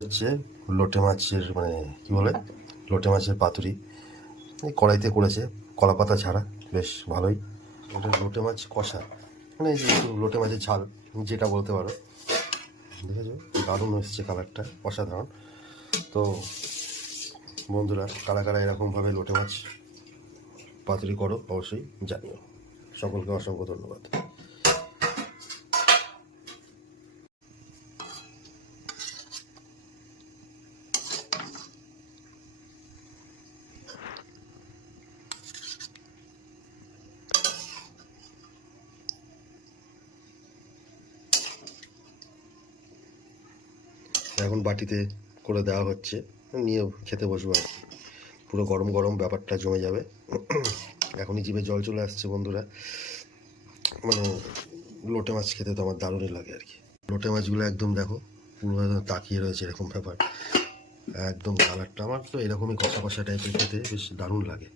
হচ্ছে লোটে মাছের মানে কি বলে লোটে মাছের পাতুরি এই কড়াইতে করেছে কলা পাতা ছাড়া, বেশ ভালোই। এটা লোটে মাছ কষা, মানে এই যে একটু লোটে মাছের ঝাল যেটা বলতে পারো। দেখেছো দারুণ এসছে কালারটা, অসাধারণ। তো বন্ধুরা, কারা কারা এরকমভাবে লোটে মাছ পাতুরি করো অবশ্যই জানিও। সকলকে অসংখ্য ধন্যবাদ। এখন বাটিতে করে দেওয়া হচ্ছে, নিয়ে খেতে বসবো আর কি। পুরো গরম গরম ব্যাপারটা জমে যাবে। এখনই জিভে জল চলে আসছে বন্ধুরা। মানে লোটে মাছ খেতে তো আমার দারুণই লাগে আর কি। লোটে মাছগুলো একদম দেখো পুরো একদম তাকিয়ে রয়েছে, এরকম ব্যাপার। একদম কালারটা আমার তো এরকমই কষা কষা টাইপের খেতে বেশ দারুণ লাগে।